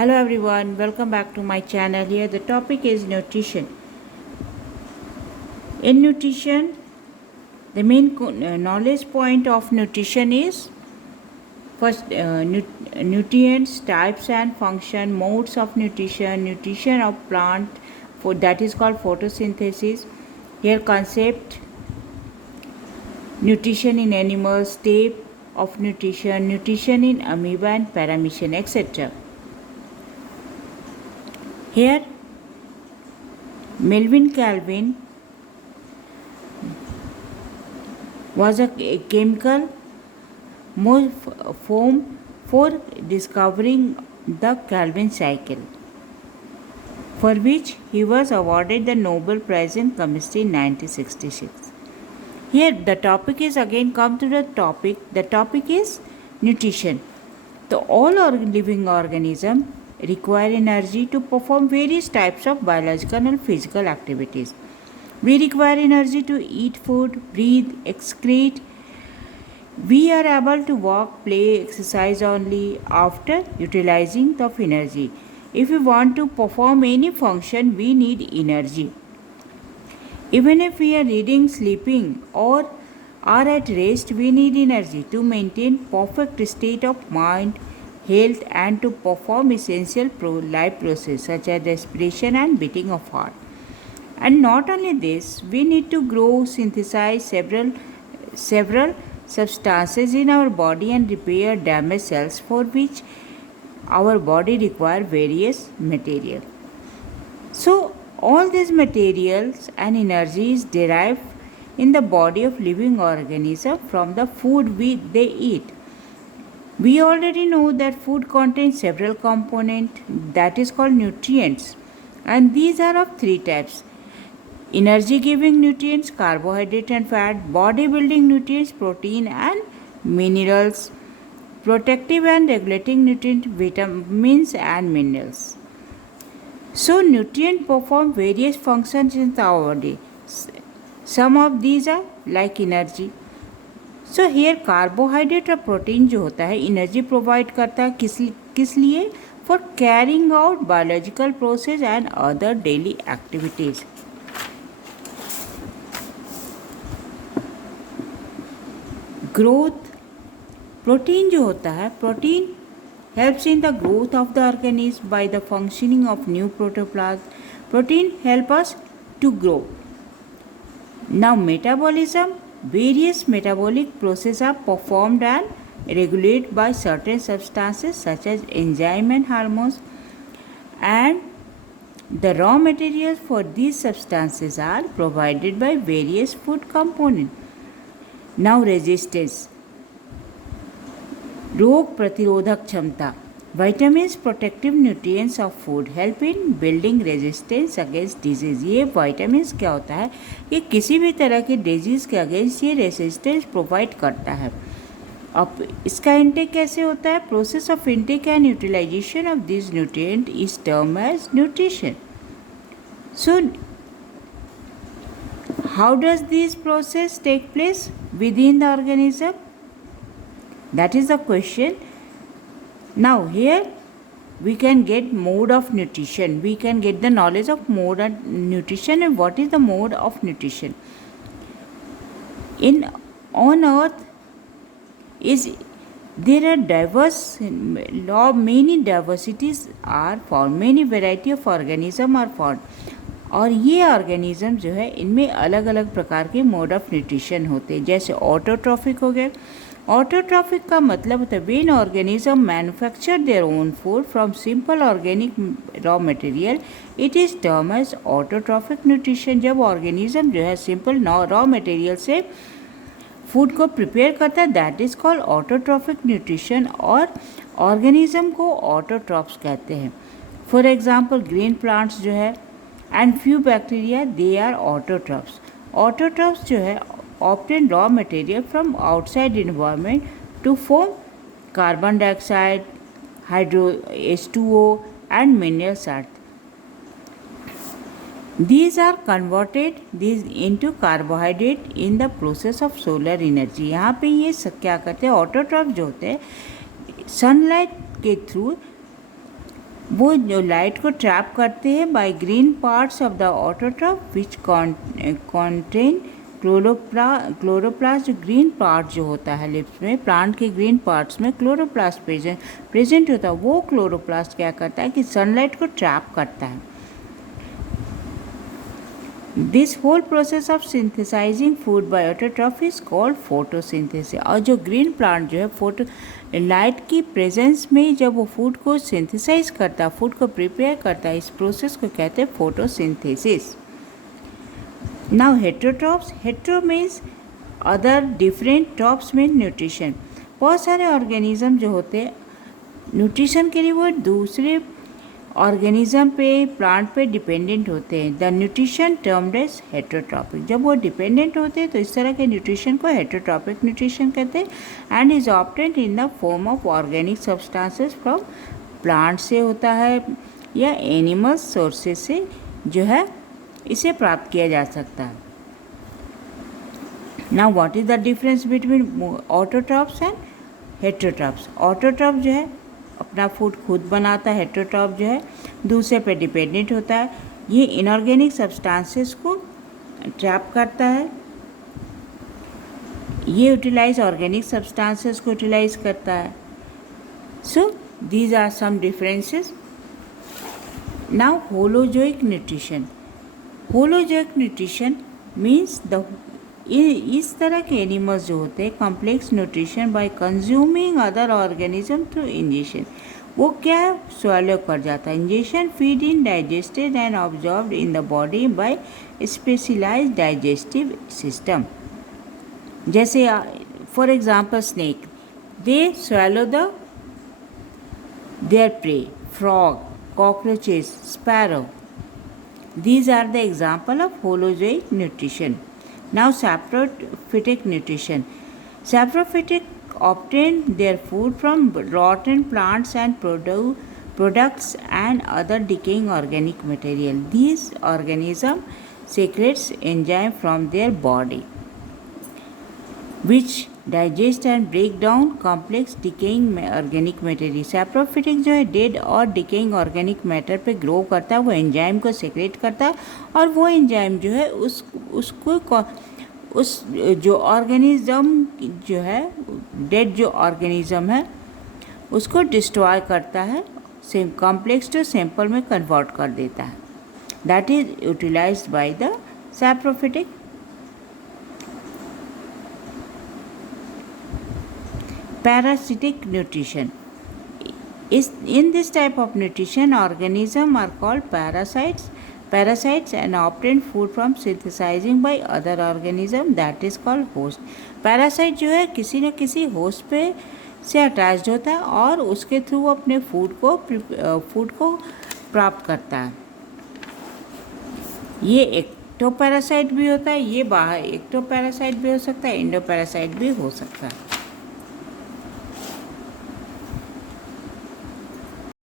Hello everyone, welcome back to my channel. Here the topic is nutrition. In nutrition, the main knowledge point of nutrition is first nutrients, types and function, modes of nutrition, nutrition of plant, for that is called photosynthesis. Here concept, nutrition in animals, step of nutrition, nutrition in amoeba and paramecium, etc. Here Melvin Calvin was a chemical form for discovering the Calvin cycle, for which he was awarded the Nobel Prize in Chemistry in 1966. Here the topic is again come to the topic. The topic is nutrition. All living organisms require energy to perform various types of biological and physical activities. We require energy to eat food, breathe, excrete. We are able to walk, play, exercise only after utilizing the energy. If we want to perform any function, we need energy. Even if we are reading, sleeping, or are at rest, we need energy to maintain perfect state of mind, health, and to perform essential life processes such as respiration and beating of heart. And not only this, we need to grow, synthesize several substances in our body and repair damaged cells, for which our body require various materials. So all these materials and energy is derived in the body of living organism from the food they eat. We already know that food contains several components, that is called nutrients, and these are of three types: energy giving nutrients, carbohydrate and fat; body building nutrients, protein and minerals; protective and regulating nutrients, vitamins and minerals. So nutrients perform various functions in our body. Some of these are like energy. So here carbohydrate और protein जो होता है energy provide करता है किस लिए? For carrying out biological process and other daily activities. Growth, protein जो होता है, protein helps in the growth of the organism by the functioning of new protoplasm. Protein help us to grow. Now metabolism, various metabolic processes are performed and regulated by certain substances such as enzymes and hormones, and the raw materials for these substances are provided by various food components. Now resistance, रोग प्रतिरोधक क्षमता. Vitamins protective nutrients of food help in building resistance against disease. ये vitamins क्या होता है? ये किसी भी तरह के डिजीज़ के अगेंस्ट ये रेजिस्टेंस प्रोवाइड करता है. अब इसका इंटेक कैसे होता है? Process of intake and utilisation of this nutrient is term as nutrition. So how does this process take place within the organism? That is the question. Now here we can get mode of nutrition. We can get the knowledge of mode of nutrition. And what is the mode of nutrition? On earth is there are many diversities are found. Many variety of organism are found. और ये organism जो है इनमें अलग अलग प्रकार के mode of nutrition होते हैं. जैसे ऑटोट्रॉफिक हो गए. ऑटोट्रॉफिक का मतलब होता है when organism manufacture their own food from simple organic raw material, it is term as autotrophic nutrition. जब ऑर्गेनिज्म जो है सिंपल रॉ मटेरियल से फूड को प्रिपेयर करता है, that is called autotrophic nutrition. और ऑर्गेनिज्म को ऑटोट्रॉफ्स कहते हैं. फॉर एग्जांपल ग्रीन प्लांट्स जो है and few bacteria, they are autotrophs. Autotrophs जो है obtain raw material from outside environment to form carbon dioxide, H2O and mineral salt. These are converted into carbohydrate in the process of solar energy. यहाँ पे ये क्या करते हैं? Autotroph जो होते हैं सनलाइट के थ्रू वो जो लाइट को ट्रैप करते हैं by green parts of the autotroph which contain chloroplast. जो ग्रीन पार्ट जो होता है लिप्स में, प्लांट के ग्रीन पार्ट्स में क्लोरोप्लास्ट प्रेजेंट होता है। वो क्लोरोप्लास्ट क्या करता है कि सनलाइट को ट्रैप करता है। This whole process of synthesising food by autotroph is called photosynthesis. और जो ग्रीन प्लांट जो है फोटो लाइट की प्रेजेंस में जब वो फूड को सिंथेसाइज करता है, फूड को प्रिपेयर करता है, इस प्रोसेस को कहते हैं photosynthesis. Now heterotrophs, hetero means other, different, trophs mean nutrition. बहुत सारे ऑर्गेनिज्म जो होते हैं न्यूट्रिशन के लिए वो दूसरे ऑर्गेनिज्म पे, प्लांट पे डिपेंडेंट होते हैं। The nutrition termed as heterotrophic. जब वो डिपेंडेंट होते हैं तो इस तरह के न्यूट्रिशन को हेटेरोट्रॉपिक न्यूट्रिशन कहते हैं। And is obtained in the form of organic substances from plant से होता है या एनिमल सोर्सेज से जो है इसे प्राप्त किया जा सकता है। Now what is the difference between autotrophs and heterotrophs? Autotroph जो है अपना फूड खुद बनाता है, हेटेरोट्रॉप जो है दूसरे पे डिपेंडेंट होता है। ये इनऑर्गेनिक सब्सटेंसेस को ट्रैप करता है, ये यूटिलाइज ऑर्गेनिक सब्सटेंसेस को यूटिलाइज करता है। So these are some differences. Now holozoic nutrition. Holozoic nutrition means the इस तरह के एनिमल्स जो होते हैं complex nutrition by consuming other organism through injection. वो क्या है, स्वैलो कर जाता है। Injection feed in digested and absorbed in the body by specialised digestive system. जैसे for example snake, they swallow their prey, frog, cockroaches, sparrow. These are the example of holozoic nutrition. Now saprophytic nutrition. Saprophytic obtain their food from rotten plants and products and other decaying organic material. These organisms secretes enzyme from their body which digest and break down complex decaying organic material. Saprophytic जो है dead और decaying organic matter पे grow करता है, वो enzyme को secret करता है और वो एंजाइम जो है उस जो ऑर्गेनिज्म जो है डेड जो ऑर्गेनिज्म है उसको डिस्ट्रॉय करता है, कॉम्प्लेक्स टू सिंपल में कन्वर्ट कर देता है। That is utilised by the saprophytic. Parasitic nutrition. In this type of nutrition, organisms are called parasites and obtain food from synthesizing by other organism, that is called host. Parasite जो है किसी न किसी host पे से attached होता है और उसके थ्रू अपने फूड को प्राप्त करता है। ये एक्टोपैरासाइट भी होता है, ये बाहर एक्टोपैरासाइट भी हो सकता है, इंडोपैरासाइट भी हो सकता है।